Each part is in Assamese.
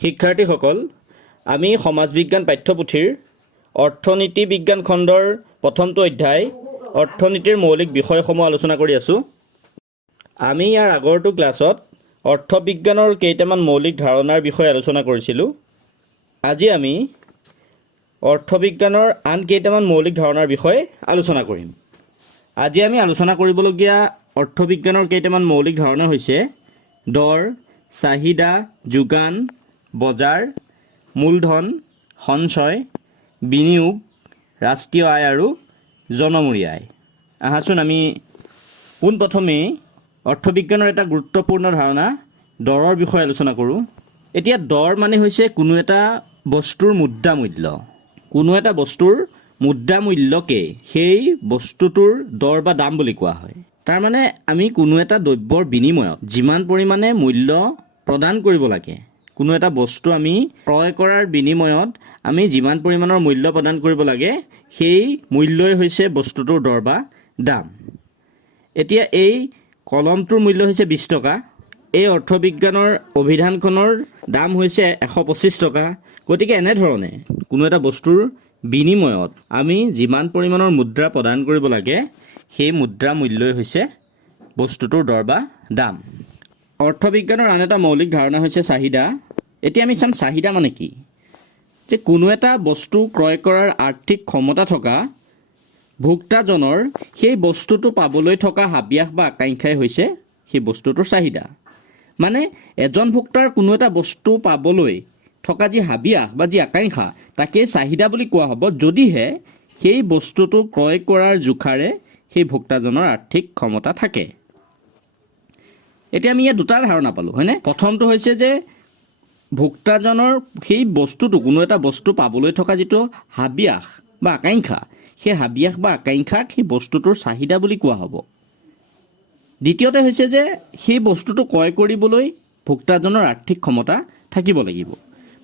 শিক্ষাৰ্থীসকল, আমি সমাজ বিজ্ঞান পাঠ্যপুথিৰ অৰ্থনীতি বিজ্ঞান খণ্ডৰ প্ৰথমটো অধ্যায় অৰ্থনীতিৰ মৌলিক বিষয়সমূহ আলোচনা কৰি আছোঁ। আমি ইয়াৰ আগৰটো ক্লাছত অৰ্থবিজ্ঞানৰ কেইটামান মৌলিক ধাৰণাৰ বিষয়ে আলোচনা কৰিছিলোঁ। আজি আমি অৰ্থবিজ্ঞানৰ আন কেইটামান মৌলিক ধাৰণাৰ বিষয়ে আলোচনা কৰিম। আজি আমি আলোচনা কৰিবলগীয়া অৰ্থবিজ্ঞানৰ কেইটামান মৌলিক ধাৰণা হৈছে দৰ, চাহিদা, যোগান, বজাৰ, মূলধন, সঞ্চয়, বিনিয়োগ, ৰাষ্ট্ৰীয় আয় আৰু জনমূৰি আয়। আহাচোন আমি পোনপ্ৰথমেই অৰ্থবিজ্ঞানৰ এটা গুৰুত্বপূৰ্ণ ধাৰণা দৰৰ বিষয়ে আলোচনা কৰোঁ। এতিয়া দৰ মানে হৈছে কোনো এটা বস্তুৰ মুদ্ৰা মূল্য। কোনো এটা বস্তুৰ মুদ্ৰা মূল্যকে সেই বস্তুটোৰ দৰ বা দাম বুলি কোৱা হয়। তাৰমানে আমি কোনো এটা দ্ৰব্যৰ বিনিময়ত যিমান পৰিমাণে মূল্য প্ৰদান কৰিব লাগে, কোনো এটা বস্তু আমি ক্ৰয় কৰাৰ বিনিময়ত আমি যিমান পৰিমাণৰ মূল্য প্ৰদান কৰিব লাগে, সেই মূল্যই হৈছে বস্তুটোৰ দৰ বা দাম। এতিয়া এই কলমটোৰ মূল্য হৈছে 20 টকা। এই অৰ্থবিজ্ঞানৰ অভিধানখনৰ দাম হৈছে 125 টকা। গতিকে এনেধৰণে কোনো এটা বস্তুৰ বিনিময়ত আমি যিমান পৰিমাণৰ মুদ্ৰা প্ৰদান কৰিব লাগে, সেই মুদ্ৰা মূল্যই হৈছে বস্তুটোৰ দৰ বা দাম। অৰ্থবিজ্ঞানৰ আন এটা মৌলিক ধাৰণা হৈছে চাহিদা। এতিয়া আমি চাম চাহিদা মানে কি। যে কোনো এটা বস্তু ক্ৰয় কৰাৰ আৰ্থিক ক্ষমতা থকা ভোক্তাজনৰ সেই বস্তুটো পাবলৈ থকা হাবিয়াস বা আকাংক্ষাই হৈছে সেই বস্তুটোৰ চাহিদা। মানে এজন ভোক্তাৰ কোনো এটা বস্তু পাবলৈ থকা যি হাবিয়াস বা যি আকাংক্ষা, তাকেই চাহিদা বুলি কোৱা হ'ব, যদিহে সেই বস্তুটো ক্ৰয় কৰাৰ জোখাৰে সেই ভোক্তাজনৰ আৰ্থিক ক্ষমতা থাকে। এতিয়া আমি ইয়াত দুটা ধাৰণা পালোঁ, হয়নে? প্ৰথমটো হৈছে যে ভোক্তাজনৰ সেই বস্তুটো, কোনো এটা বস্তু পাবলৈ থকা যিটো হাবিয়াস বা আকাংক্ষা, সেই হাবিয়াস বা আকাংক্ষাক সেই বস্তুটোৰ চাহিদা বুলি কোৱা হ'ব। দ্বিতীয়তে হৈছে যে সেই বস্তুটো ক্ৰয় কৰিবলৈ ভোক্তাজনৰ আৰ্থিক ক্ষমতা থাকিব লাগিব।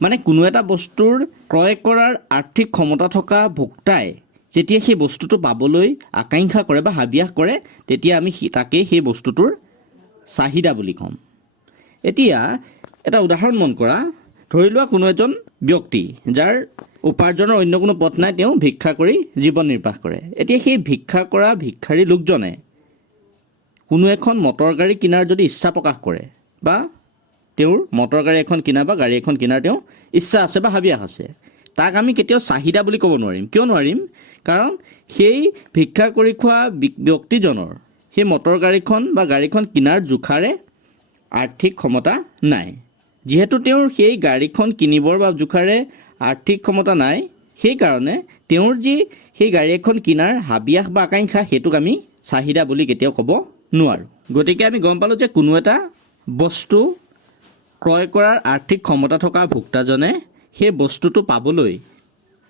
মানে কোনো এটা বস্তুৰ ক্ৰয় কৰাৰ আৰ্থিক ক্ষমতা থকা ভোক্তাই যেতিয়া সেই বস্তুটো পাবলৈ আকাংক্ষা কৰে বা হাবিয়াস কৰে, তেতিয়া আমি তাকেই সেই বস্তুটোৰ চাহিদা বুলি ক'ম। এতিয়া এটা উদাহৰণ মন কৰা। ধৰি লোৱা কোনো এজন ব্যক্তি যাৰ উপাৰ্জনৰ অন্য কোনো পথ নাই, তেওঁ ভিক্ষা কৰি জীৱন নিৰ্বাহ কৰে। এতিয়া সেই ভিক্ষা কৰা ভিক্ষাৰী লোকজনে কোনো এখন মটৰ গাড়ী কিনাৰ যদি ইচ্ছা প্ৰকাশ কৰে, বা তেওঁৰ মটৰ গাড়ী এখন কিনা বা গাড়ী এখন কিনাৰ তেওঁৰ ইচ্ছা আছে বা হাবিয়াস আছে, তাক আমি কেতিয়াও চাহিদা বুলি ক'ব নোৱাৰিম। কিয় নোৱাৰিম? কাৰণ সেই ভিক্ষা কৰি খোৱা ব্যক্তিজনৰ সেই মটৰ গাড়ীখন বা গাড়ীখন কিনাৰ জোখাৰে আৰ্থিক ক্ষমতা নাই। যিহেতু তেওঁৰ সেই গাড়ীখন কিনিবৰ বা জোখাৰে আৰ্থিক ক্ষমতা নাই, সেইকাৰণে তেওঁৰ যি সেই গাড়ী এখন কিনাৰ হাবিয়াস বা আকাংক্ষা, সেইটোক আমি চাহিদা বুলি কেতিয়াও ক'ব নোৱাৰোঁ। গতিকে আমি গম পালোঁ যে কোনো এটা বস্তু ক্ৰয় কৰাৰ আৰ্থিক ক্ষমতা থকা ভোক্তাজনে সেই বস্তুটো পাবলৈ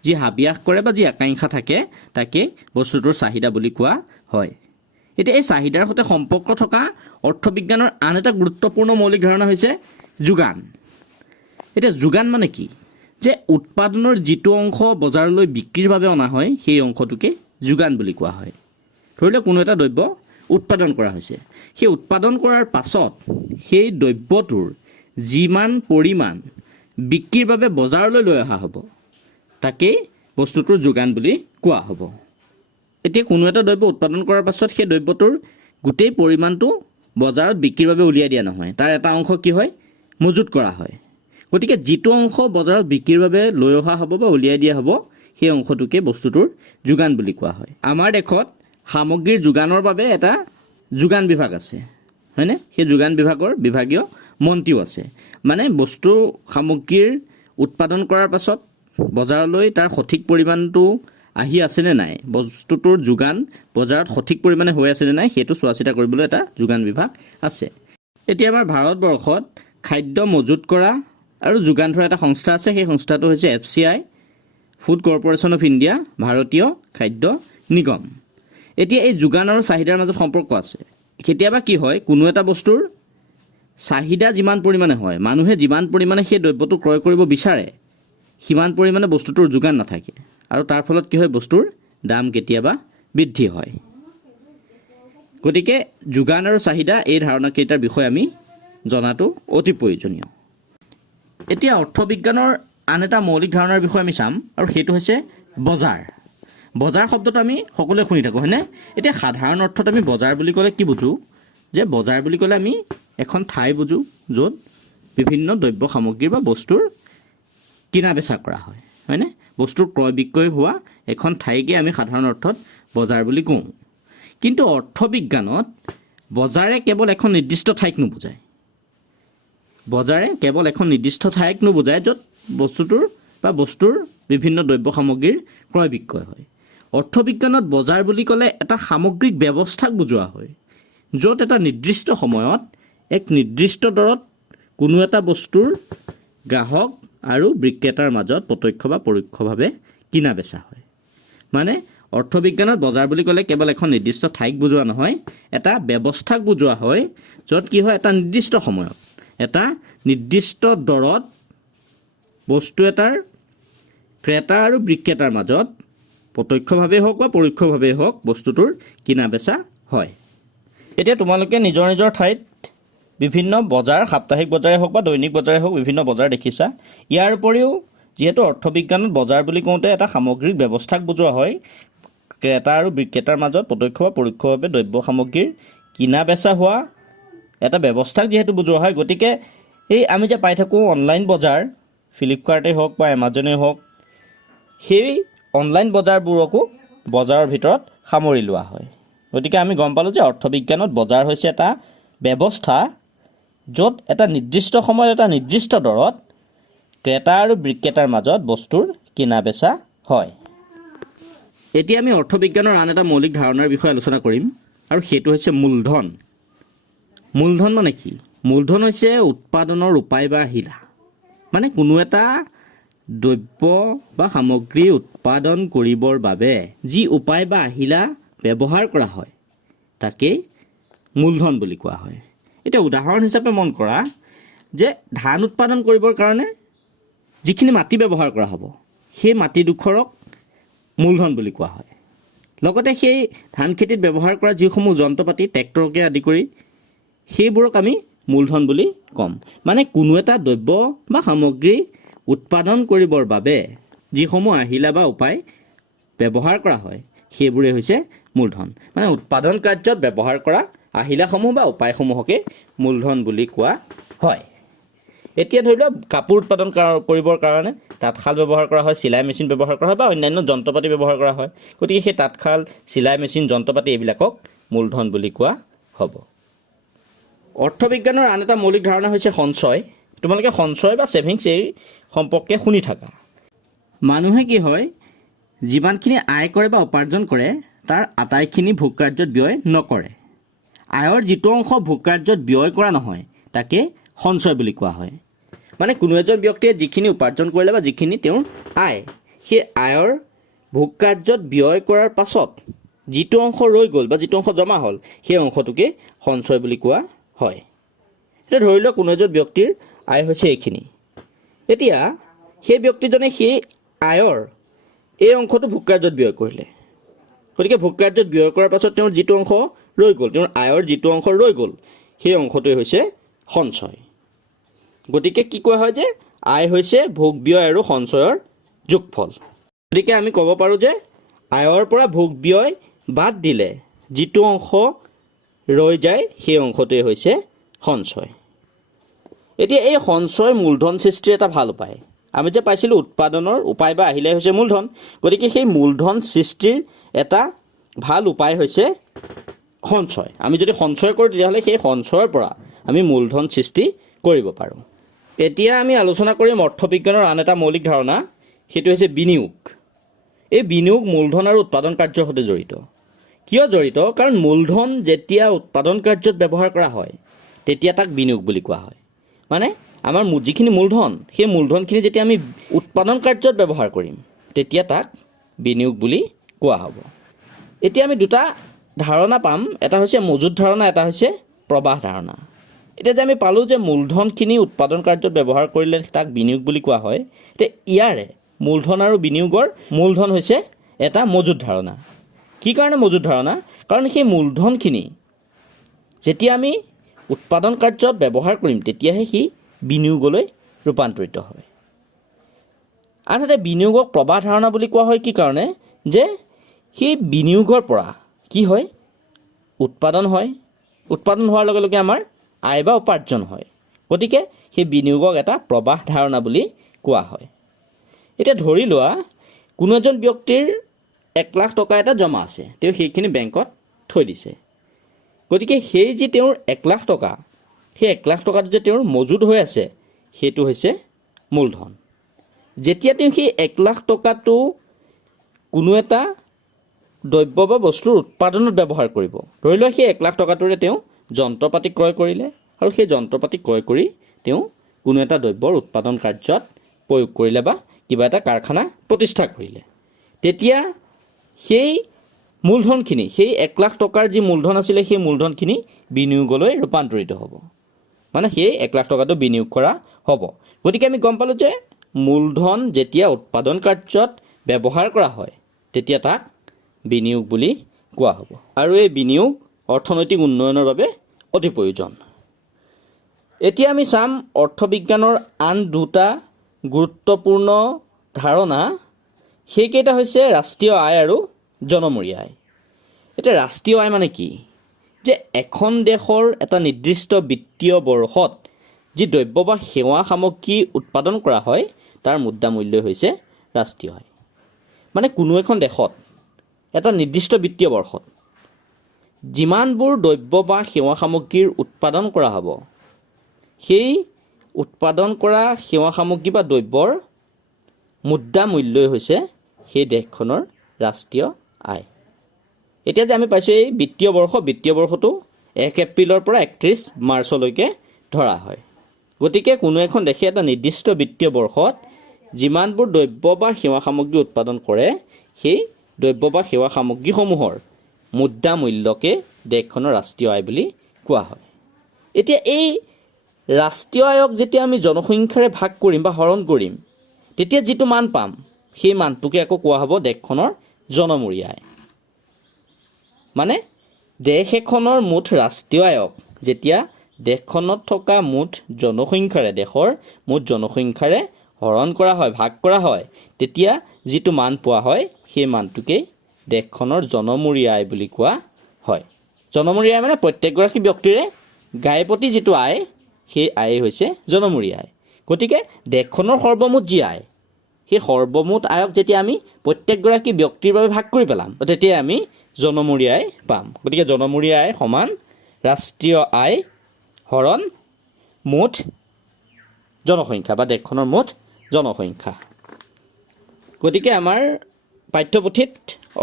যি হাবিয়াস কৰে বা যি আকাংক্ষা থাকে, তাকে বস্তুটোৰ চাহিদা বুলি কোৱা হয়। এতিয়া এই চাহিদাৰ সৈতে সম্পৰ্ক থকা অৰ্থবিজ্ঞানৰ আন এটা গুৰুত্বপূৰ্ণ মৌলিক ধাৰণা হৈছে যোগান। এতিয়া যোগান মানে কি? যে উৎপাদনৰ যিটো অংশ বজাৰলৈ বিক্ৰীৰ বাবে অনা হয়, সেই অংশটোকে যোগান বুলি কোৱা হয়। ধৰি লওক কোনো এটা দ্ৰব্য উৎপাদন কৰা হৈছে। সেই উৎপাদন কৰাৰ পাছত সেই দ্ৰব্যটোৰ যিমান পৰিমাণ বিক্ৰীৰ বাবে বজাৰলৈ লৈ অহা হ'ব, তাকেই বস্তুটোৰ যোগান বুলি কোৱা হ'ব। এতিয়া কোনো এটা দ্ৰব্য উৎপাদন কৰাৰ পাছত সেই দ্ৰব্যটোৰ গোটেই পৰিমাণটো বজাৰত বিক্ৰীৰ বাবে উলিয়াই দিয়া নহয়, তাৰ এটা অংশ কি হয়? মজুত কৰা হয়। গতিকে যিটো অংশ বজাৰত বিক্ৰীৰ বাবে লৈ অহা হ'ব বা উলিয়াই দিয়া হ'ব, সেই অংশটোকে বস্তুটোৰ যোগান বুলি কোৱা হয়। আমাৰ দেশত সামগ্ৰীৰ যোগানৰ বাবে এটা যোগান বিভাগ আছে, হয়নে? সেই যোগান বিভাগৰ বিভাগীয় মন্ত্ৰীও আছে। মানে বস্তু সামগ্ৰীৰ উৎপাদন কৰাৰ পাছত বজাৰলৈ তাৰ সঠিক পৰিমাণটো আহি আছেনে নাই, বস্তুটোৰ যোগান বজাৰত সঠিক পৰিমাণে হৈ আছেনে নাই, সেইটো চোৱা চিতা কৰিবলৈ এটা যোগান বিভাগ আছে। এতিয়া আমাৰ ভাৰতবৰ্ষত খাদ্য মজুত কৰা আৰু যোগান ধৰা এটা সংস্থা আছে। সেই সংস্থাটো হৈছে FCI, food corporation of India, ভাৰতীয় খাদ্য নিগম। এতিয়া এই যোগান আৰু চাহিদাৰ মাজত সম্পৰ্ক আছে। কেতিয়াবা কি হয়, কোনো এটা বস্তুৰ চাহিদা যিমান পৰিমাণে হয়, মানুহে যিমান পৰিমাণে সেই দ্ৰব্যটো ক্ৰয় কৰিব বিচাৰে, সিমান পৰিমাণে বস্তুটোৰ যোগান নাথাকে, আৰু তাৰ ফলত কি হয়, বস্তুৰ দাম কেতিয়াবা বৃদ্ধি হয়। গতিকে যোগান আৰু চাহিদা এই ধাৰণাকেইটাৰ বিষয়ে আমি জনাটো অতি প্ৰয়োজনীয়। এতিয়া অৰ্থবিজ্ঞানৰ আন এটা মৌলিক ধাৰণাৰ বিষয়ে আমি চাম আৰু সেইটো হৈছে বজাৰ। বজাৰ শব্দটো আমি সকলোৱে শুনি থাকোঁ হয়নে? এতিয়া সাধাৰণ অৰ্থত আমি বজাৰ বুলি ক'লে কি বুজোঁ? যে বজাৰ বুলি ক'লে আমি এখন ঠাই বুজোঁ য'ত বিভিন্ন দ্ৰব্য সামগ্ৰী বা বস্তুৰ কিনা বেচা কৰা হয় হয়নে? বস্তুৰ ক্ৰয় বিক্ৰয় হোৱা এখন ঠাইকে আমি সাধাৰণ অৰ্থত বজাৰ বুলি কওঁ। কিন্তু অৰ্থবিজ্ঞানত বজাৰে কেৱল এখন নিৰ্দিষ্ট ঠাইক নুবুজায়। বজাৰে কেৱল এখন নিৰ্দিষ্ট ঠাইক নুবুজায় য'ত বস্তুৰ বিভিন্ন দ্ৰব্য সামগ্ৰীৰ ক্ৰয় বিক্ৰয় হয়। অৰ্থবিজ্ঞানত বজাৰ বুলি ক'লে এটা সামগ্ৰিক ব্যৱস্থাক বুজোৱা হয় য'ত এটা নিৰ্দিষ্ট সময়ত এক নিৰ্দিষ্ট দৰত কোনো এটা বস্তুৰ গ্ৰাহক আৰু বিক্ৰেতাৰ মাজত প্ৰত্যক্ষ বা পৰোক্ষভাৱে কিনা বেচা হয়। মানে অৰ্থবিজ্ঞানত বজাৰ বুলি ক'লে কেৱল এখন নিৰ্দিষ্ট ঠাইক বুজোৱা নহয়, এটা ব্যৱস্থাক বুজোৱা হয় য'ত কি হয় এটা নিৰ্দিষ্ট সময়ত এটা নিৰ্দিষ্ট দৰত বস্তু এটাৰ ক্ৰেতা আৰু বিক্ৰেতাৰ মাজত প্ৰত্যক্ষভাৱে হওক বা পৰোক্ষভাৱেই হওক বস্তুটোৰ কিনা বেচা হয়। এতিয়া তোমালোকে নিজৰ নিজৰ ঠাইত বিভিন্ন বজাৰ, সাপ্তাহিক বজাৰে হওক বা দৈনিক বজাৰে হওক বিভিন্ন বজাৰ দেখিছা। ইয়াৰ উপৰিও যিহেতু অৰ্থবিজ্ঞানত বজাৰ বুলি কওঁতে এটা সামগ্ৰিক ব্যৱস্থাক বুজোৱা হয়, ক্ৰেতা আৰু বিক্ৰেতাৰ মাজত প্ৰত্যক্ষ বা পৰোক্ষভাৱে দ্ৰব্য সামগ্ৰীৰ কিনা বেচা হোৱা এটা ব্যৱস্থাক যিহেতু বুজোৱা হয়, গতিকে এই আমি যে পাই থাকোঁ অনলাইন বজাৰ, ফ্লিপকাৰ্টেই হওক বা এমাজনেই হওক, সেই অনলাইন বজাৰবোৰকো বজাৰৰ ভিতৰত সামৰি লোৱা হয়। গতিকে আমি গম পালোঁ যে অৰ্থবিজ্ঞানত বজাৰ হৈছে এটা ব্যৱস্থা য'ত এটা নিৰ্দিষ্ট সময়ত এটা নিৰ্দিষ্ট দৰত ক্ৰেতা আৰু বিক্ৰেতাৰ মাজত বস্তুৰ কিনা বেচা হয়। এতিয়া আমি অৰ্থবিজ্ঞানৰ আন এটা মৌলিক ধাৰণাৰ বিষয়ে আলোচনা কৰিম আৰু সেইটো হৈছে মূলধন। মূলধন মানে কি? মূলধন হৈছে উৎপাদনৰ উপায় বা আহিলা। মানে কোনো এটা দ্ৰব্য বা সামগ্ৰী উৎপাদন কৰিবৰ বাবে যি উপায় বা আহিলা ব্যৱহাৰ কৰা হয় তাকেই মূলধন বুলি কোৱা হয়। এতিয়া উদাহৰণ হিচাপে মন কৰা যে ধান উৎপাদন কৰিবৰ কাৰণে যিখিনি মাটি ব্যৱহাৰ কৰা হ'ব সেই মাটিডোখৰক মূলধন বুলি কোৱা হয়। লগতে সেই ধান খেতিত ব্যৱহাৰ কৰা যিসমূহ যন্ত্ৰপাতি, ট্ৰেক্টৰকে আদি কৰি সেইবোৰক আমি মূলধন বুলি ক'ম। মানে কোনো এটা দ্ৰব্য বা সামগ্ৰী উৎপাদন কৰিবৰ বাবে যিসমূহ আহিলা বা উপায় ব্যৱহাৰ কৰা হয় সেইবোৰে হৈছে মূলধন। মানে উৎপাদন কাৰ্যত ব্যৱহাৰ কৰা আহিলাসমূহ বা উপায়সমূহকে মূলধন বুলি কোৱা হয়। এতিয়া ধৰি লওক কাপোৰ উৎপাদন কৰিবৰ কাৰণে তাঁতশাল ব্যৱহাৰ কৰা হয়, চিলাই মেচিন ব্যৱহাৰ কৰা হয় বা অন্যান্য যন্ত্ৰপাতি ব্যৱহাৰ কৰা হয়। গতিকে সেই তাঁতশাল, চিলাই মেচিন, যন্ত্ৰপাতি এইবিলাকক মূলধন বুলি কোৱা হ'ব। অৰ্থবিজ্ঞানৰ আন এটা মৌলিক ধাৰণা হৈছে সঞ্চয়। তোমালোকে সঞ্চয় বা ছেভিংছ এই সম্পৰ্কে শুনি থাকা। মানুহে কি হয়, যিমানখিনি আয় কৰে বা উপাৰ্জন কৰে তাৰ আটাইখিনি ভোগ কাৰ্যত ব্যয় নকৰে। আয়ৰ যিটো অংশ ভোগ কাৰ্যত ব্যয় কৰা নহয় তাকে সঞ্চয় বুলি কোৱা হয়। মানে কোনো এজন ব্যক্তিয়ে যিখিনি উপাৰ্জন কৰিলে বা যিখিনি তেওঁৰ আয়, সেই আয়ৰ ভোগ কাৰ্যত ব্যয় কৰাৰ পাছত যিটো অংশ ৰৈ গ'ল বা যিটো অংশ জমা হ'ল সেই অংশটোকে সঞ্চয় বুলি কোৱা হয়। এতিয়া ধৰি লওক কোনো এজন ব্যক্তিৰ আয় হৈছে এইখিনি। এতিয়া সেই ব্যক্তিজনে সেই আয়ৰ এই অংশটো ভোগ কাৰ্যত ব্যয় কৰিলে। গতিকে ভোগ কাৰ্যত ব্যয় কৰাৰ পাছত তেওঁৰ যিটো অংশ ৰৈ গ'ল, তেওঁৰ আয়ৰ যিটো অংশ ৰৈ গ'ল সেই অংশটোৱে হৈছে সঞ্চয়। গতিকে কি কোৱা হয় যে আয় হৈছে ভোগ ব্যয় আৰু সঞ্চয়ৰ যোগফল। গতিকে আমি ক'ব পাৰোঁ যে আয়ৰ পৰা ভোগ ব্যয় বাদ দিলে যিটো অংশ ৰৈ যায় সেই অংশটোৱে হৈছে সঞ্চয়। এতিয়া এই সঞ্চয় মূলধন সৃষ্টিৰ এটা ভাল উপায়। আমি যে পাইছিলোঁ উৎপাদনৰ উপায় বা আহিলাই হৈছে মূলধন। গতিকে সেই মূলধন সৃষ্টিৰ এটা ভাল উপায় হৈছে সঞ্চয়। আমি যদি সঞ্চয় কৰোঁ তেতিয়াহ'লে সেই সঞ্চয়ৰ পৰা আমি মূলধন সৃষ্টি কৰিব পাৰোঁ। এতিয়া আমি আলোচনা কৰিম অৰ্থবিজ্ঞানৰ আন এটা মৌলিক ধাৰণা, সেইটো হৈছে বিনিয়োগ। এই বিনিয়োগ মূলধন আৰু উৎপাদন কাৰ্যৰ সৈতে জড়িত। কিয় জড়িত? কাৰণ মূলধন যেতিয়া উৎপাদন কাৰ্যত ব্যৱহাৰ কৰা হয় তেতিয়া তাক বিনিয়োগ বুলি কোৱা হয়। মানে আমাৰ যিখিনি মূলধন সেই মূলধনখিনি যেতিয়া আমি উৎপাদন কাৰ্যত ব্যৱহাৰ কৰিম তেতিয়া তাক বিনিয়োগ বুলি কোৱা হ'ব। এতিয়া আমি দুটা ধাৰণা পাম, এটা হৈছে মজুত ধাৰণা, এটা হৈছে প্ৰবাহ ধাৰণা। এতিয়া যে আমি পালোঁ যে মূলধনখিনি উৎপাদন কাৰ্যত ব্যৱহাৰ কৰিলে তাক বিনিয়োগ বুলি কোৱা হয়, এতিয়া ইয়াৰে মূলধন আৰু বিনিয়োগৰ মূলধন হৈছে এটা মজুত ধাৰণা। কি কাৰণে মজুত ধাৰণা? কাৰণ সেই মূলধনখিনি যেতিয়া আমি উৎপাদন কাৰ্যত ব্যৱহাৰ কৰিম তেতিয়াহে সি বিনিয়োগলৈ ৰূপান্তৰিত হয়। আনহাতে বিনিয়োগক প্ৰবাহ ধাৰণা বুলি কোৱা হয় কি কাৰণে, যে সেই বিনিয়োগৰ পৰা কি হয়, উৎপাদন হয়, উৎপাদন হোৱাৰ লগে লগে আমাৰ আয় বা উপাৰ্জন হয়, গতিকে সেই বিনিয়োগক এটা প্ৰবাহ ধাৰণা বুলি কোৱা হয়। এতিয়া ধৰি লোৱা কোনো এজন ব্যক্তিৰ 1 লাখ টকা এটা জমা আছে, তেওঁ সেইখিনি বেংকত থৈ দিছে, গতিকে সেই যি তেওঁৰ 1 লাখ টকা, সেই 1 লাখ টকাটো যে তেওঁৰ মজুত হৈ আছে সেইটো হৈছে মূলধন। যেতিয়া তেওঁ সেই 1 লাখ টকাটো কোনো এটা দ্ৰব্য বা বস্তুৰ উৎপাদনত ব্যৱহাৰ কৰিব, ধৰি লোৱা সেই 1 লাখ টকাটোৰে তেওঁ যন্ত্ৰ পাতি ক্ৰয় কৰিলে আৰু সেই যন্ত্ৰ পাতি ক্ৰয় কৰি তেওঁ কোনো এটা দ্ৰব্যৰ উৎপাদন কাৰ্যত প্ৰয়োগ কৰিলে বা কিবা এটা কাৰখানা প্ৰতিষ্ঠা কৰিলে, তেতিয়া সেই মূলধনখিনি, সেই 1 লাখ টকাৰ যি মূলধন আছিলে সেই মূলধনখিনি বিনিয়োগলৈ ৰূপান্তৰিত হ'ব, মানে সেই 1 লাখ টকাটো বিনিয়োগ কৰা হ'ব। গতিকে আমি গম পালোঁ যে মূলধন যেতিয়া উৎপাদন কাৰ্যত ব্যৱহাৰ কৰা হয় তেতিয়া তাক বিনিয়োগ বুলি কোৱা হ'ব, আৰু এই বিনিয়োগ অৰ্থনৈতিক উন্নয়নৰ বাবে অতি প্ৰয়োজন। এতিয়া আমি চাম অৰ্থবিজ্ঞানৰ আন দুটা গুৰুত্বপূৰ্ণ ধাৰণা, সেইকেইটা হৈছে ৰাষ্ট্ৰীয় আয় আৰু জনমূৰি আয়। এতিয়া ৰাষ্ট্ৰীয় আয় মানে কি, যে এখন দেশৰ এটা নিৰ্দিষ্ট বিত্তীয় বৰ্ষত যি দ্ৰব্য বা সেৱা সামগ্ৰী উৎপাদন কৰা হয় তাৰ মুদ্ৰা মূল্য হৈছে ৰাষ্ট্ৰীয় আয়। মানে কোনো এখন দেশত এটা নিৰ্দিষ্ট বিত্তীয় বৰ্ষত যিমানবোৰ দ্ৰব্য বা সেৱা সামগ্ৰীৰ উৎপাদন কৰা হ'ব, সেই উৎপাদন কৰা সেৱা সামগ্ৰী বা দ্ৰব্যৰ মুদ্ৰা মূল্যই হৈছে সেই দেশখনৰ ৰাষ্ট্ৰীয় আয়। এতিয়া যে আমি পাইছোঁ এই বিত্তীয় বৰ্ষটো 1 এপ্ৰিলৰ পৰা 31 মাৰ্চলৈকে ধৰা হয়, গতিকে কোনো এখন দেশে এটা নিৰ্দিষ্ট বিত্তীয় বৰ্ষত যিমানবোৰ দ্ৰব্য বা সেৱা সামগ্ৰী উৎপাদন কৰে সেই দ্ৰব্য বা সেৱা সামগ্ৰীসমূহৰ মুদ্ৰা মূল্যকে দেশখনৰ ৰাষ্ট্ৰীয় আয় বুলি কোৱা হয়। এতিয়া এই ৰাষ্ট্ৰীয় আয়ক যেতিয়া আমি জনসংখ্যাৰে ভাগ কৰিম বা হৰণ কৰিম, তেতিয়া যিটো মান পাম সেই মানটোকে আকৌ কোৱা হ'ব দেশখনৰ জনমূৰি আয়। মানে দেশ এখনৰ মুঠ ৰাষ্ট্ৰীয় আয়ক যেতিয়া দেশখনত থকা মুঠ জনসংখ্যাৰে, দেশৰ মুঠ জনসংখ্যাৰে হৰণ কৰা হয়, ভাগ কৰা হয়, তেতিয়া যিটো মান পোৱা হয় সেই মানটোকেই দেশখনৰ জনমূৰি আয় বুলি কোৱা হয়। জনমূৰি আয় মানে প্ৰত্যেকগৰাকী ব্যক্তিৰে গায়ে প্ৰতি যিটো আয়, সেই আয় হৈছে জনমূৰি আয়। গতিকে দেশখনৰ সৰ্বমুঠ যি আয়, সেই সৰ্বমুঠ আয়ক যেতিয়া আমি প্ৰত্যেকগৰাকী ব্যক্তিৰ বাবে ভাগ কৰি পেলাম, তেতিয়া আমি জনমূৰি আয় পাম। গতিকে জনমূৰি আয় সমান ৰাষ্ট্ৰীয় আয় হৰণ মুঠ জনসংখ্যা বা দেশখনৰ মুঠ জনসংখ্যা। গতিকে আমাৰ পাঠ্যপুথিত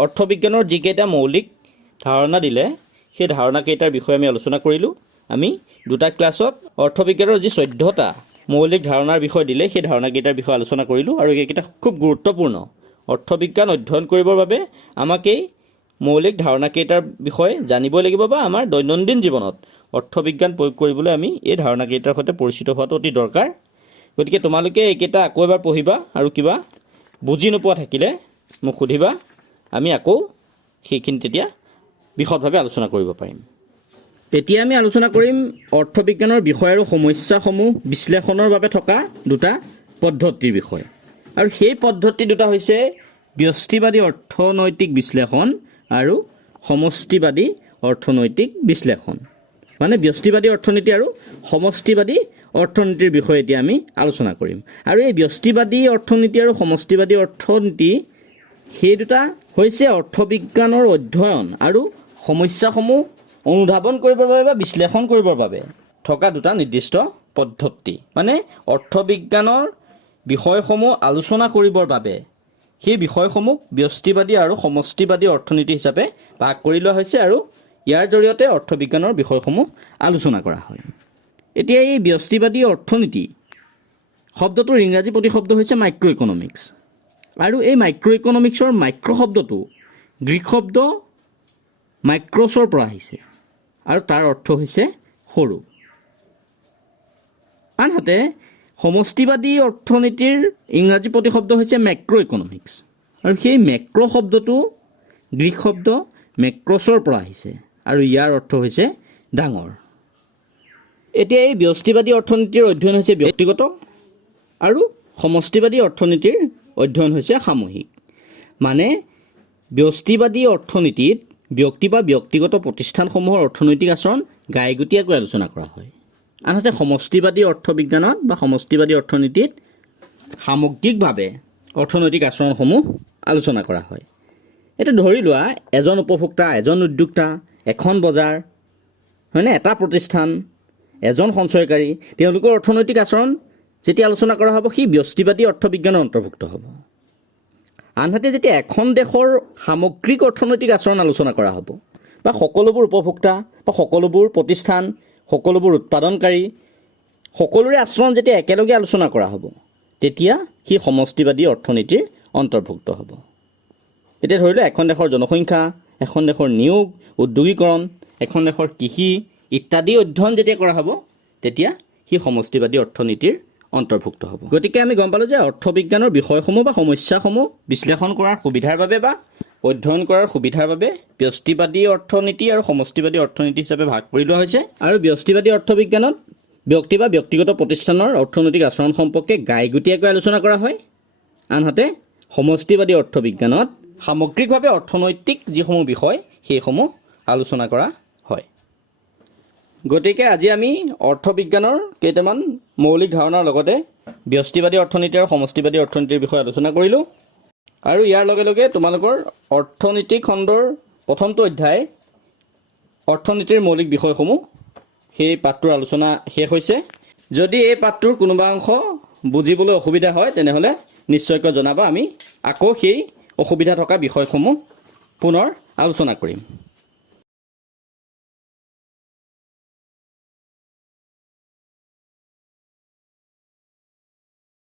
অৰ্থবিজ্ঞানৰ যিকেইটা মৌলিক ধাৰণা দিলে সেই ধাৰণাকেইটাৰ বিষয়ে আমি আলোচনা কৰিলোঁ। আমি দুটা ক্লাছত অৰ্থবিজ্ঞানৰ যি 14টা মৌলিক ধাৰণাৰ বিষয় দিলে সেই ধাৰণাকেইটাৰ বিষয়ে আলোচনা কৰিলোঁ, আৰু এইকেইটা খুব গুৰুত্বপূৰ্ণ। অৰ্থবিজ্ঞান অধ্যয়ন কৰিবৰ বাবে আমাক এই মৌলিক ধাৰণাকেইটাৰ বিষয়ে জানিবই লাগিব, বা আমাৰ দৈনন্দিন জীৱনত অৰ্থবিজ্ঞান প্ৰয়োগ কৰিবলৈ আমি এই ধাৰণাকেইটাৰ সৈতে পৰিচিত হোৱাটো অতি দৰকাৰ। গতিকে তোমালোকে এইকেইটা আকৌ এবাৰ পঢ়িবা, আৰু কিবা বুজি নোপোৱা থাকিলে মোক সুধিবা, আমি আকৌ সেইখিনি তেতিয়া বিশদভাৱে আলোচনা কৰিব পাৰিম। এতিয়া আমি আলোচনা কৰিম অৰ্থবিজ্ঞানৰ বিষয় আৰু সমস্যাসমূহ বিশ্লেষণৰ বাবে থকা দুটা পদ্ধতিৰ বিষয়ে। আৰু সেই পদ্ধতি দুটা হৈছে ব্যষ্টিবাদী অৰ্থনৈতিক বিশ্লেষণ আৰু সমষ্টিবাদী অৰ্থনৈতিক বিশ্লেষণ। মানে ব্যষ্টিবাদী অৰ্থনীতি আৰু সমষ্টিবাদী অৰ্থনীতিৰ বিষয়ে এতিয়া আমি আলোচনা কৰিম। আৰু এই ব্যষ্টিবাদী অৰ্থনীতি আৰু সমষ্টিবাদী অৰ্থনীতি সেই দুটা হৈছে অৰ্থবিজ্ঞানৰ অধ্যয়ন আৰু সমস্যাসমূহ অনুধাৱন কৰিবৰ বাবে বা বিশ্লেষণ কৰিবৰ বাবে থকা দুটা নিৰ্দিষ্ট পদ্ধতি। মানে অৰ্থবিজ্ঞানৰ বিষয়সমূহ আলোচনা কৰিবৰ বাবে সেই বিষয়সমূহ ব্যষ্টিবাদী আৰু সমষ্টিবাদী অৰ্থনীতি হিচাপে ভাগ কৰি লোৱা হৈছে, আৰু ইয়াৰ জৰিয়তে অৰ্থবিজ্ঞানৰ বিষয়সমূহ আলোচনা কৰা হয়। এতিয়া এই ব্যষ্টিবাদী অৰ্থনীতি শব্দটোৰ ইংৰাজী প্ৰতিশব্দ হৈছে মাইক্ৰ' ইকনমিক্স, আৰু এই মাইক্ৰ' ইকনমিক্সৰ মাইক্ৰ' শব্দটো গ্ৰীক শব্দ মাইক্ৰছৰ পৰা আহিছে, আৰু তাৰ অৰ্থ হৈছে সৰু। আনহাতে সমষ্টিবাদী অৰ্থনীতিৰ ইংৰাজী প্ৰতিশব্দ হৈছে মেক্ৰ' ইকনমিক্স, আৰু সেই মেক্ৰ' শব্দটো গ্ৰীক শব্দ মেক্ৰছৰ পৰা আহিছে, আৰু ইয়াৰ অৰ্থ হৈছে ডাঙৰ। এতিয়া এই ব্যষ্টিবাদী অৰ্থনীতিৰ অধ্যয়ন হৈছে ব্যক্তিগত আৰু সমষ্টিবাদী অৰ্থনীতিৰ অধ্যয়ন হৈছে সামূহিক। মানে ব্যষ্টিবাদী অৰ্থনীতিত ব্যক্তি বা ব্যক্তিগত প্ৰতিষ্ঠানসমূহৰ অৰ্থনৈতিক আচৰণ গাইগুটীয়াকৈ আলোচনা কৰা হয়। আনহাতে সমষ্টিবাদী অৰ্থবিজ্ঞানত বা সমষ্টিবাদী অৰ্থনীতিত সামগ্ৰিকভাৱে অৰ্থনৈতিক আচৰণসমূহ আলোচনা কৰা হয়। এতিয়া ধৰি লোৱা এজন উপভোক্তা, এজন উদ্যোক্তা, এখন বজাৰ, হয়নে, এটা প্ৰতিষ্ঠান, এজন সঞ্চয়কাৰী, তেওঁলোকৰ অৰ্থনৈতিক আচৰণ যেতিয়া আলোচনা কৰা হ'ব সি ব্যষ্টিবাদী অৰ্থবিজ্ঞানৰ অন্তৰ্ভুক্ত হ'ব। আনহাতে যেতিয়া এখন দেশৰ সামগ্ৰিক অৰ্থনৈতিক আচৰণ আলোচনা কৰা হ'ব বা সকলোবোৰ উপভোক্তা বা সকলোবোৰ প্ৰতিষ্ঠান, সকলোবোৰ উৎপাদনকাৰী, সকলোৰে আচৰণ যেতিয়া একেলগে আলোচনা কৰা হ'ব তেতিয়া সি সমষ্টিবাদী অৰ্থনীতিৰ অন্তৰ্ভুক্ত হ'ব। এতিয়া ধৰি লওক এখন দেশৰ জনসংখ্যা, এখন দেশৰ নিয়োগ, উদ্যোগীকৰণ, এখন দেশৰ কৃষি ইত্যাদি অধ্যয়ন যেতিয়া কৰা হ'ব তেতিয়া সি সমষ্টিবাদী অৰ্থনীতিৰ অন্তৰ্ভুক্ত হ'ব। গতিকে আমি গম পালোঁ যে অৰ্থবিজ্ঞানৰ বিষয়সমূহ বা সমস্যাসমূহ বিশ্লেষণ কৰাৰ সুবিধাৰ বাবে বা অধ্যয়ন কৰাৰ সুবিধাৰ বাবে ব্যষ্টিবাদী অৰ্থনীতি আৰু সমষ্টিবাদী অৰ্থনীতি হিচাপে ভাগ কৰি লোৱা হৈছে। আৰু ব্যষ্টিবাদী অৰ্থবিজ্ঞানত ব্যক্তি বা ব্যক্তিগত প্ৰতিষ্ঠানৰ অৰ্থনৈতিক আচৰণ সম্পৰ্কে গাইগুটীয়াকৈ আলোচনা কৰা হয়। আনহাতে সমষ্টিবাদী অৰ্থবিজ্ঞানত সামগ্ৰিকভাৱে অৰ্থনৈতিক যিসমূহ বিষয় সেইসমূহ আলোচনা কৰা হয়। গতিকে আজি আমি অৰ্থবিজ্ঞানৰ কেইটামান মৌলিক ধাৰণাৰ লগতে ব্যষ্টিবাদী অৰ্থনীতি আৰু সমষ্টিবাদী অৰ্থনীতিৰ বিষয়ে আলোচনা কৰিলোঁ। আৰু ইয়াৰ লগে লগে তোমালোকৰ অৰ্থনীতি খণ্ডৰ প্ৰথমটো অধ্যায় অৰ্থনীতিৰ মৌলিক বিষয়সমূহ সেই পাঠটোৰ আলোচনা শেষ হৈছে। যদি এই পাঠটোৰ কোনোবা অংশ বুজিবলৈ অসুবিধা হয় তেনেহ'লে নিশ্চয়কৈ জনাবা, আমি আকৌ সেই অসুবিধা থকা বিষয়সমূহ পুনৰ আলোচনা কৰিম।